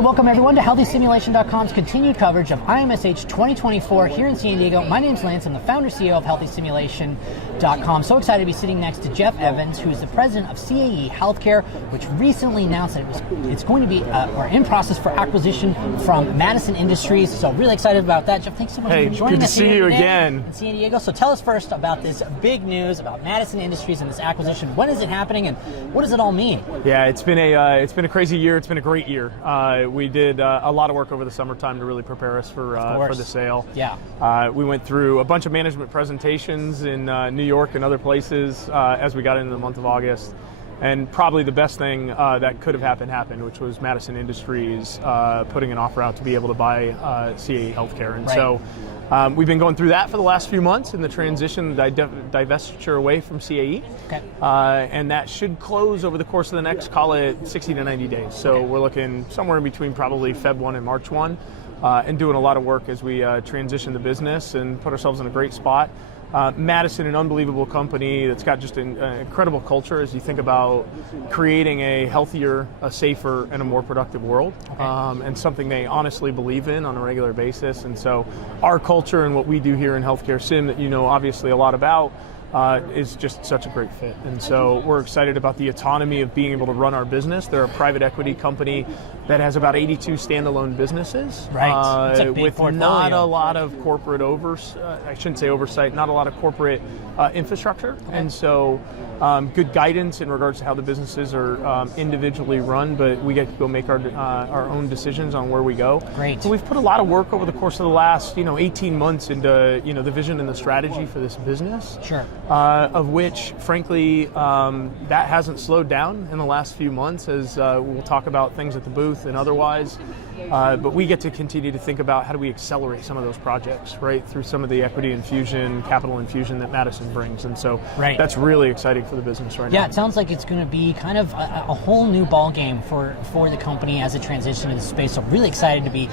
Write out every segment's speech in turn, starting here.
right, welcome everyone to HealthySimulation.com's continued coverage of IMSH 2024 here in San Diego. My name's Lance. I'm the founder CEO of HealthySimulation.com. So excited to be sitting next to Jeff Evans, who's the president of CAE Healthcare, which recently announced that it's going to be or in process for acquisition from Madison Industries. So really excited about that. Jeff, thanks so much for joining us. Good to see you again in San Diego. So tell us first about this big news about Madison Industries and this acquisition. When is it happening, and what does it all mean? Yeah, it's been a crazy year. It's been a great year. We did a lot of work over the summertime to really prepare us for the sale. Yeah. We went through a bunch of management presentations in New York and other places as we got into the month of August. And probably the best thing that could have happened, which was Madison Industries putting an offer out to be able to buy CAE Healthcare. And so we've been going through that for the last few months in the transition, divestiture away from CAE. Okay. And that should close over the course of the next, call it 60 to 90 days. So we're looking somewhere in between probably Feb 1 and March 1 and doing a lot of work as we transition the business and put ourselves in a great spot. Madison, an unbelievable company that's got just an incredible culture as you think about creating a healthier, a safer, and a more productive world, and something they honestly believe in on a regular basis. And so our culture and what we do here in Healthcare Sim that you know obviously a lot about is just such a great fit. And so we're excited about the autonomy of being able to run our business. They're a private equity company that has about 82 standalone businesses. Right. It's a big with portfolio. Not a lot of corporate I shouldn't say oversight, not a lot of corporate infrastructure. Okay. And so good guidance in regards to how the businesses are individually run, but we get to go make our own decisions on where we go. Great. So we've put a lot of work over the course of the last 18 months into the vision and the strategy for this business. Sure. Of which, frankly, that hasn't slowed down in the last few months, as we'll talk about things at the booth and otherwise. But we get to continue to think about how do we accelerate some of those projects, right, through some of the equity infusion, capital infusion that Madison brings. And so that's really exciting for the business right now. Yeah, it sounds like it's going to be kind of a whole new ball game for the company as it transitions into the space. So really excited to be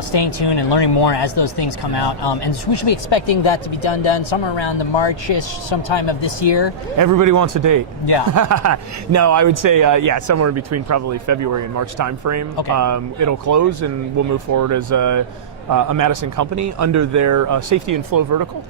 staying tuned and learning more as those things come out. And we should be expecting that to be done somewhere around the March-ish sometime of this year. Everybody wants a date. Yeah. No, I would say, somewhere in between probably February and March timeframe. Okay. It'll close and we'll move forward as a Madison company under their safety and flow vertical,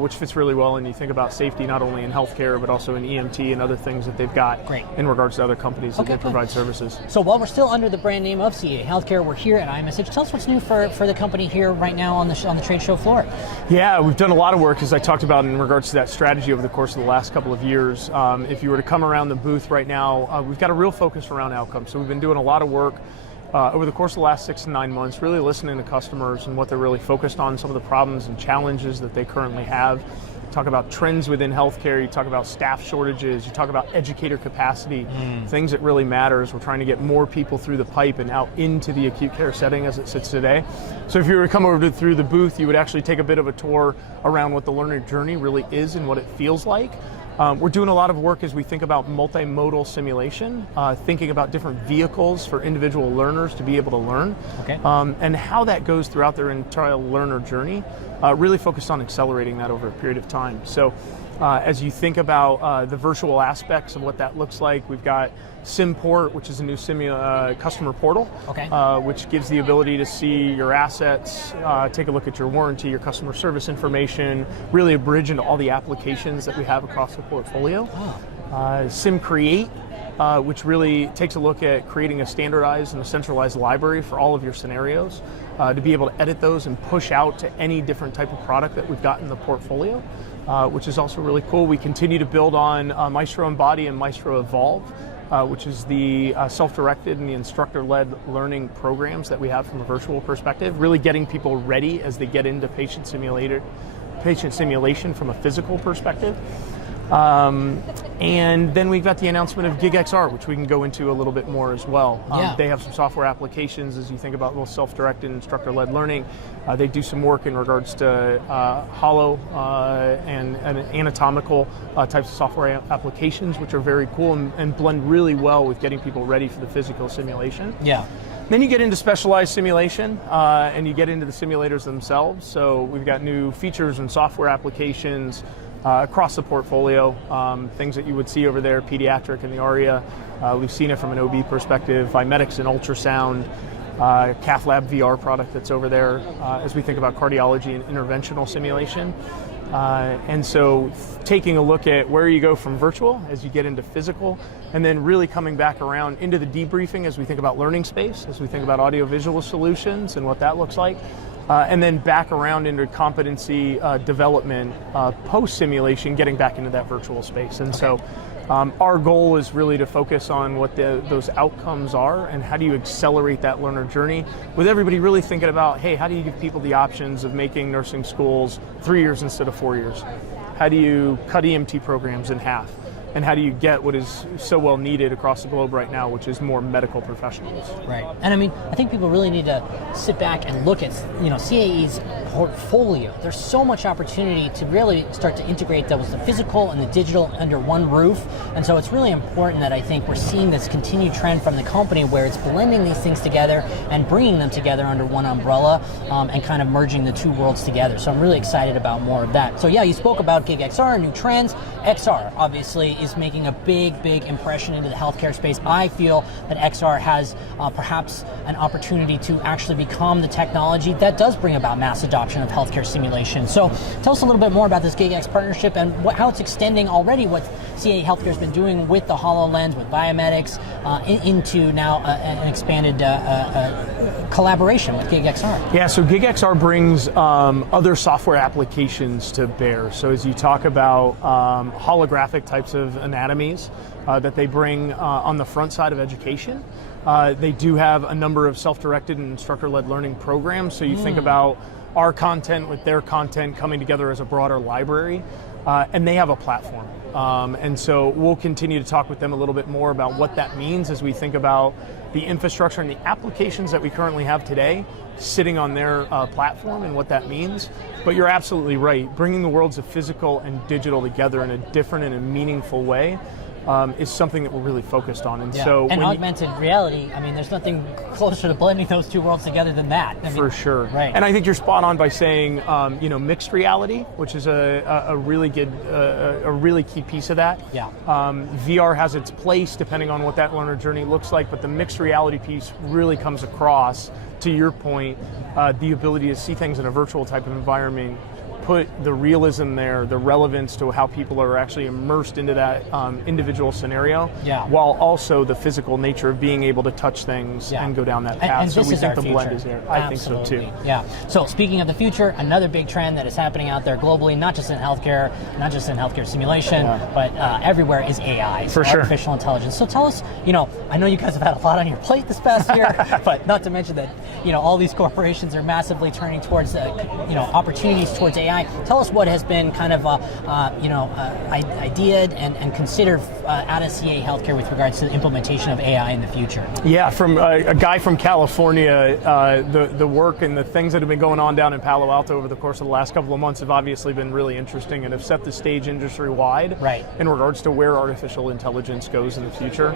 which fits really well. And you think about safety not only in healthcare, but also in EMT and other things that they've got in regards to other companies that they provide services. So while we're still under the brand name of CAE Healthcare, we're here at IMSH. Tell us what's new for the company here right now on the trade show floor. Yeah, we've done a lot of work, as I talked about, in regards to that strategy over the course of the last couple of years. If you were to come around the booth right now, we've got a real focus around outcomes. So we've been doing a lot of work over the course of the last 6 to 9 months, really listening to customers and what they're really focused on, some of the problems and challenges that they currently have. You talk about trends within healthcare, you talk about staff shortages, you talk about educator capacity, things that really matter as we're trying to get more people through the pipe and out into the acute care setting as it sits today. So if you were to come over through the booth, you would actually take a bit of a tour around what the learner journey really is and what it feels like. We're doing a lot of work as we think about multimodal simulation, thinking about different vehicles for individual learners to be able to learn, and how that goes throughout their entire learner journey, really focused on accelerating that over a period of time. So as you think about the virtual aspects of what that looks like, we've got SimPort, which is a new customer portal, which gives the ability to see your assets, take a look at your warranty, your customer service information, really a bridge into all the applications that we have across the portfolio. SimCreate, which really takes a look at creating a standardized and a centralized library for all of your scenarios, to be able to edit those and push out to any different type of product that we've got in the portfolio, which is also really cool. We continue to build on Maestro Embody and Maestro Evolve, which is the self-directed and the instructor-led learning programs that we have from a virtual perspective, really getting people ready as they get into patient simulation from a physical perspective. And then we've got the announcement of GigXR, which we can go into a little bit more as well. They have some software applications as you think about both self-directed and instructor-led learning. They do some work in regards to hollow and anatomical types of software applications, which are very cool and blend really well with getting people ready for the physical simulation. Yeah. Then you get into specialized simulation and you get into the simulators themselves. So we've got new features and software applications across the portfolio, things that you would see over there, pediatric and the ARIA. We've seen it from an OB perspective, Vimedics and ultrasound. cath lab VR product that's over there as we think about cardiology and interventional simulation. And so taking a look at where you go from virtual as you get into physical, and then really coming back around into the debriefing as we think about learning space, as we think about audiovisual solutions and what that looks like, and then back around into competency development post-simulation, getting back into that virtual space. And so our goal is really to focus on what those outcomes are and how do you accelerate that learner journey, with everybody really thinking about, hey, how do you give people the options of making nursing schools 3 years instead of 4 years? How do you cut EMT programs in half? And how do you get what is so well needed across the globe right now, which is more medical professionals? Right. And I mean, I think people really need to sit back and look at, CAE's portfolio. There's so much opportunity to really start to integrate the physical and the digital under one roof. And so it's really important that I think we're seeing this continued trend from the company where it's blending these things together and bringing them together under one umbrella and kind of merging the two worlds together. So I'm really excited about more of that. So yeah, you spoke about Gig XR, new trends. XR, obviously, is making a big impression into the healthcare space. I feel that XR has perhaps an opportunity to actually become the technology that does bring about mass adoption of healthcare simulation. So tell us a little bit more about this GigX partnership and how it's extending already what CAE Healthcare has been doing with the HoloLens, with biomedics, into now an expanded collaboration with GigXR. Yeah, so GigXR brings other software applications to bear. So as you talk about holographic types of anatomies that they bring on the front side of education, they do have a number of self-directed and instructor-led learning programs. So you think about our content with their content coming together as a broader library, and they have a platform. And so we'll continue to talk with them a little bit more about what that means as we think about the infrastructure and the applications that we currently have today sitting on their platform and what that means. But you're absolutely right. Bringing the worlds of physical and digital together in a different and a meaningful way is something that we're really focused on. And so and augmented reality, I mean, there's nothing closer to blending those two worlds together than that. I mean, for sure. Right. And I think you're spot on by saying, mixed reality, which is a really good, a really key piece of that. Yeah. VR has its place depending on what that learner journey looks like, but the mixed reality piece really comes across, to your point, the ability to see things in a virtual type of environment, put the realism there, the relevance to how people are actually immersed into that individual scenario, while also the physical nature of being able to touch things and go down that path. And so we think the future. blend is there. Absolutely. I think so too. Yeah. So speaking of the future, another big trend that is happening out there globally, not just in healthcare, not just in healthcare simulation, but everywhere, is AI. So for sure. Artificial intelligence. So tell us, I know you guys have had a lot on your plate this past year, but not to mention that, all these corporations are massively turning towards, opportunities towards AI. Tell us what has been kind of, ideaed and considered out of CAE Healthcare with regards to the implementation of AI in the future. Yeah, from a guy from California, the work and the things that have been going on down in Palo Alto over the course of the last couple of months have obviously been really interesting and have set the stage industry-wide in regards to where artificial intelligence goes in the future.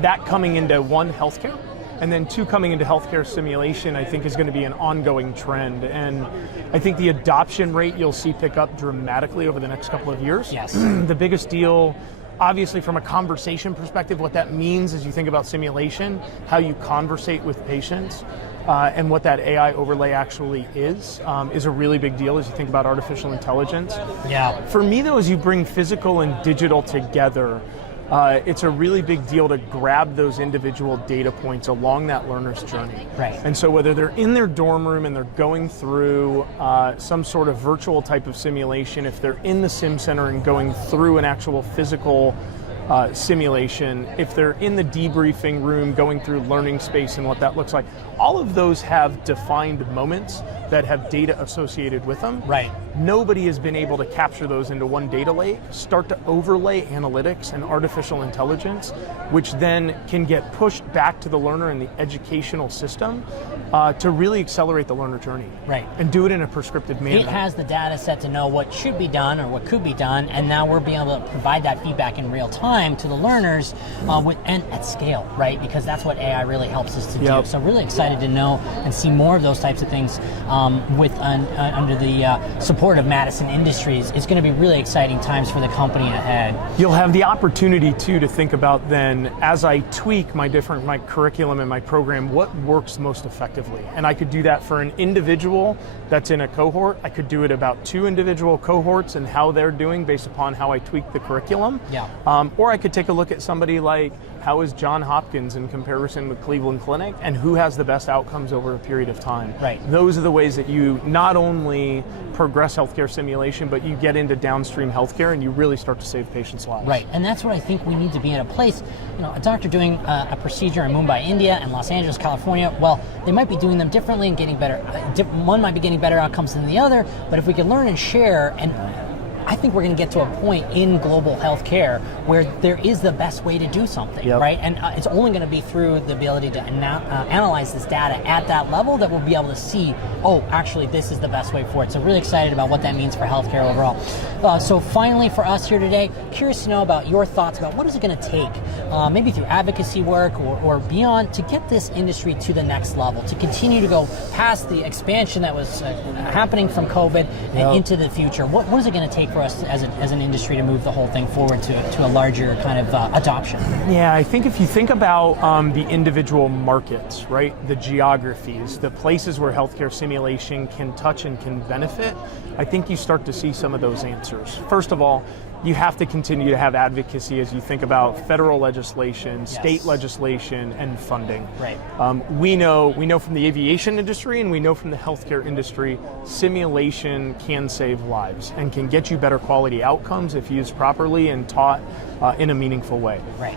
That coming into one, healthcare, and then two, coming into healthcare simulation, I think is going to be an ongoing trend. And I think the adoption rate you'll see pick up dramatically over the next couple of years. Yes. The biggest deal, obviously from a conversation perspective, what that means as you think about simulation, how you conversate with patients, and what that AI overlay actually is a really big deal as you think about artificial intelligence. Yeah. For me though, as you bring physical and digital together, it's a really big deal to grab those individual data points along that learner's journey. Right. And so whether they're in their dorm room and they're going through some sort of virtual type of simulation, if they're in the sim center and going through an actual physical simulation, if they're in the debriefing room going through learning space and what that looks like, all of those have defined moments that have data associated with them. Right. Nobody has been able to capture those into one data lake, start to overlay analytics and artificial intelligence, which then can get pushed back to the learner in the educational system to really accelerate the learner journey. Right. And do it in a prescriptive manner. It has the data set to know what should be done or what could be done, and now we're being able to provide that feedback in real time to the learners and at scale, right? Because that's what AI really helps us to do. So really excited to know and see more of those types of things under the support support of Madison Industries, it's going to be really exciting times for the company ahead. You'll have the opportunity too to think about then, as I tweak my curriculum and my program, what works most effectively. And I could do that for an individual that's in a cohort. I could do it about 2 individual cohorts and how they're doing based upon how I tweak the curriculum. Yeah. Or I could take a look at somebody like, how is John Hopkins in comparison with Cleveland Clinic, and who has the best outcomes over a period of time. Right. Those are the ways that you not only progress healthcare simulation, but you get into downstream healthcare and you really start to save patients' lives. Right, and that's what I think we need to be in a place. A doctor doing a procedure in Mumbai, India, and Los Angeles, California, well, they might be doing them differently and getting better. One might be getting better outcomes than the other, but if we can learn and share, and I think we're going to get to a point in global healthcare where there is the best way to do something, right? And it's only going to be through the ability to analyze this data at that level that we'll be able to see, oh, actually, this is the best way forward. So really excited about what that means for healthcare overall. So finally, for us here today, curious to know about your thoughts about what is it going to take, maybe through advocacy work or beyond, to get this industry to the next level, to continue to go past the expansion that was happening from COVID and into the future. What is it going to take for us as an industry to move the whole thing forward to a larger kind of adoption? Yeah, I think if you think about the individual markets, right, the geographies, the places where healthcare simulation can touch and can benefit, I think you start to see some of those answers. First of all, you have to continue to have advocacy as you think about federal legislation, state legislation, and funding. Right. We know from the aviation industry and we know from the healthcare industry, simulation can save lives and can get you better quality outcomes if used properly and taught in a meaningful way. Right.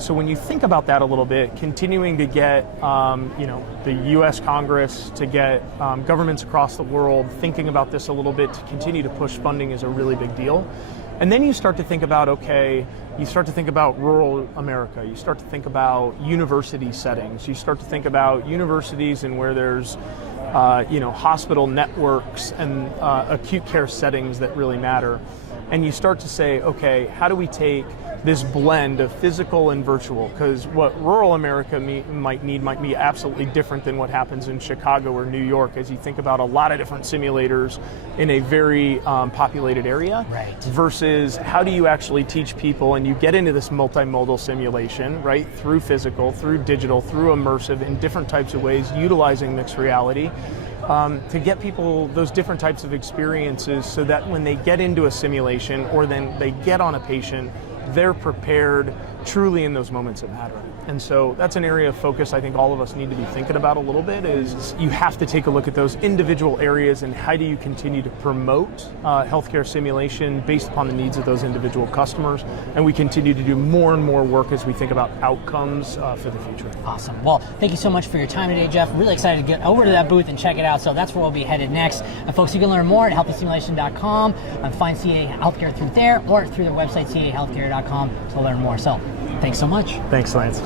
So when you think about that a little bit, continuing to get the U.S. Congress, to get governments across the world thinking about this a little bit, to continue to push funding is a really big deal. And then you start to think about, rural America. You start to think about university settings. You start to think about universities and where there's hospital networks and acute care settings that really matter. And you start to say, okay, how do we take this blend of physical and virtual? Because what rural America might be absolutely different than what happens in Chicago or New York, as you think about a lot of different simulators in a very populated area. Right. Versus how do you actually teach people, and you get into this multimodal simulation, right, through physical, through digital, through immersive, in different types of ways, utilizing mixed reality. To get people those different types of experiences so that when they get into a simulation or then they get on a patient, they're prepared truly in those moments that matter. And so that's an area of focus I think all of us need to be thinking about a little bit, is you have to take a look at those individual areas and how do you continue to promote healthcare simulation based upon the needs of those individual customers. And we continue to do more and more work as we think about outcomes for the future. Awesome. Well, thank you so much for your time today, Jeff. Really excited to get over to that booth and check it out. So that's where we'll be headed next. And folks, you can learn more at healthysimulation.com and find CAE Healthcare through there or through their website, caehealthcare.com, to learn more. So thanks so much. Thanks, Lance.